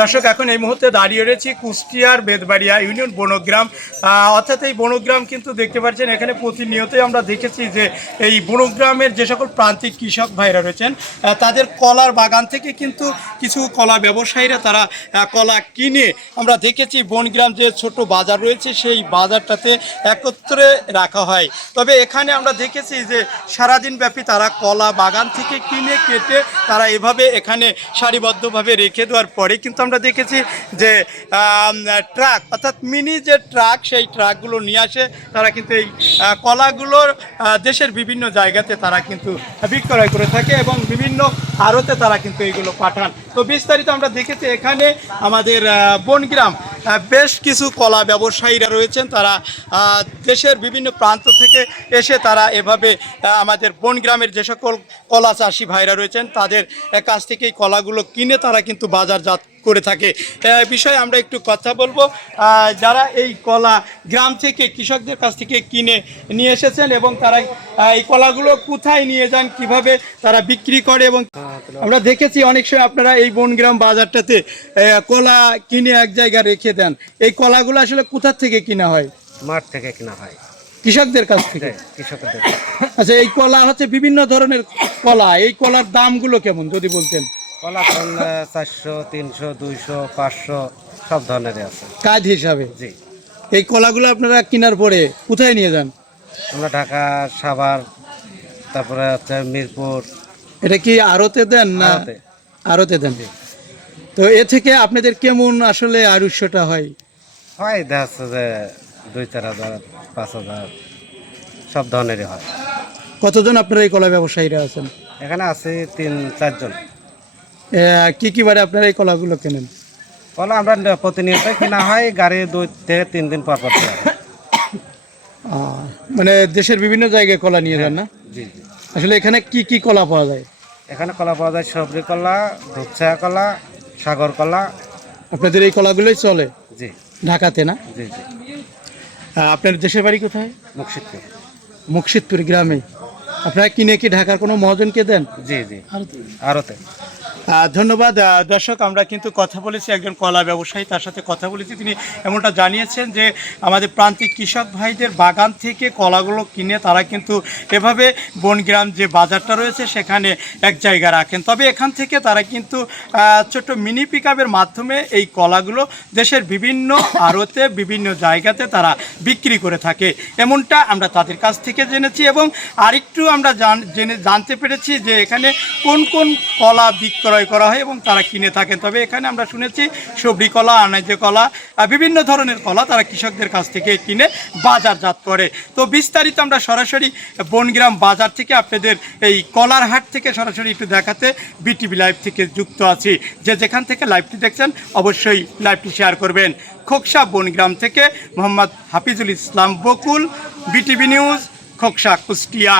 দর্শক এখন এই মুহূর্তে দাঁড়িয়ে রয়েছি কুষ্টিয়ার বেদবাড়িয়া ইউনিয়ন বনগ্রাম। অর্থাৎ এই বনগ্রাম কিন্তু দেখতে পাচ্ছেন এখানে প্রতিনিয়তই আমরা দেখেছি যে এই বনগ্রামের যে সকল প্রান্তিক কৃষক ভাইরা রয়েছেন তাদের কলার বাগান থেকে কিন্তু কিছু কলা ব্যবসায়ীরা তারা কলা কিনে আমরা দেখেছি বনগ্রাম যে ছোট বাজার রয়েছে সেই বাজারটাতে একত্রে রাখা হয়। তবে এখানে আমরা দেখেছি যে সারাদিন ব্যাপী তারা কলা বাগান থেকে কিনে কেটে তারা এভাবে এখানে সারিবদ্ধভাবে রেখে দেওয়ার পরে কিন্তু আমরা দেখেছি যে ট্রাক অর্থাৎ মিনি যে ট্রাক সেই ট্রাকগুলো নিয়ে আসে তারা কিন্তু এই কলাগুলোর দেশের বিভিন্ন জায়গাতে তারা কিন্তু বিক্রয় করে থাকে এবং বিভিন্ন আড়তে তারা কিন্তু এইগুলো পাঠান। তো বিস্তারিত আমরা দেখেছি এখানে আমাদের বনগ্রাম বেশ কিছু কলা ব্যবসায়ীরা রয়েছেন, তারা দেশের বিভিন্ন প্রান্ত থেকে এসে তারা এভাবে আমাদের বনগ্রামের যে সকল কলা চাষি ভাইরা রয়েছেন তাদের কাছ থেকে এই কলাগুলো কিনে তারা কিন্তু বাজারজাত করে থাকে। বিষয়ে আমরা একটু কথা বলবো যারা এই কলা গ্রাম থেকে কৃষকদের কাছ থেকে কিনে নিয়ে এসেছেন এবং তারা এই কলাগুলো কোথায় নিয়ে যান, কিভাবে তারা বিক্রি করে। এবং আমরা দেখেছি অনেক সময় আপনারা এই বনগ্রাম বাজারটাতে কলা কিনে এক জায়গায় রেখে দেন, এই কলাগুলো আসলে কোথা থেকে কিনা হয়? মাঠ থেকে কিনা হয়, কৃষকদের কাছ থেকে। কৃষকদের। আচ্ছা, এই কলা হচ্ছে বিভিন্ন ধরনের কলা, এই কলার দামগুলো কেমন যদি বলতেন? কলা 400, 300, 200, 500 সব ধরনের আছে কাজ হিসাবে। জি। এই কলাগুলো আপনারা কেনার পরে কোথায় নিয়ে যান? আমরা ঢাকা, সাভার, তারপরে হচ্ছে মিরপুর। এটা কি আড়তে দেন না? আড়তে দেন। তো এ থেকে আপনাদের কেমন আসলে আয়ুষ্যটা হয়? হয় দেখা যাচ্ছে যে 2-4 হাজার, 5,000 সব ধরনেরই হয়। কতজন আপনারা এই কলা ব্যবসায়ীরা আছেন? এখানে আছে 3-4 জন। কি কি বারে আপনারা এই কলাগুলো কেনেন? কলা আমরা প্রতিনিয়ত কিনা হয়, গাড়ি 2 থেকে 3 দিন পর পর যায়। মানে দেশের বিভিন্ন জায়গায় কলা নিয়ে যান না? জি জি। আসলে এখানে কি কি কলা পাওয়া যায়? এখানে কলা পাওয়া যায় সবজি কলা, ধূপছা কলা, সাগর কলা। আপনাদের এই কলাগুলোই চলে? জি। ঢাকাতে না? জি জি। আপনার দেশের বাড়ি কোথায়? মুর্শিদপুর। মুর্শিদপুর গ্রামে। আপনারা কিনে কি ঢাকার কোনো মহাজনকে দেন? জি জি, আড়তে। ধন্যবাদ। দর্শক, আমরা কিন্তু কথা বলেছি একজন কলা ব্যবসায়ী, তার সাথে কথা বলেছি, তিনি এমনটা জানিয়েছেন যে আমাদের প্রান্তিক কৃষক ভাইদের বাগান থেকে কলাগুলো কিনে তারা কিন্তু এভাবে বনগ্রাম যে বাজারটা রয়েছে সেখানে এক জায়গায় রাখেন। তবে এখান থেকে তারা কিন্তু ছোট্ট মিনি পিকআপের মাধ্যমে এই কলাগুলো দেশের বিভিন্ন আড়তে বিভিন্ন জায়গাতে তারা বিক্রি করে থাকে, এমনটা আমরা তাদের কাছ থেকে জেনেছি। এবং আরেকটু আমরা জানতে পেরেছি যে এখানে কোন কোন কলা বিক্রয় করা হয় এবং তারা কিনে থাকেন। তবে এখানে আমরা শুনেছি সবজি কলা, আনাজে কলা, বিভিন্ন ধরনের কলা তারা কৃষকদের কাছ থেকে কিনে বাজারজাত করে। তো বিস্তারিত আমরা সরাসরি বনগ্রাম বাজার থেকে আপনাদের এই কলার হাট থেকে সরাসরি একটু দেখাতে বিটিভি লাইভ থেকে যুক্ত আছি। যে যেখান থেকে লাইভটি দেখছেন অবশ্যই লাইভটি শেয়ার করবেন। খোকসা বনগ্রাম থেকে মোহাম্মদ হাফিজুল ইসলাম বকুল, বিটিভি নিউজ, খোকসা, কুষ্টিয়া।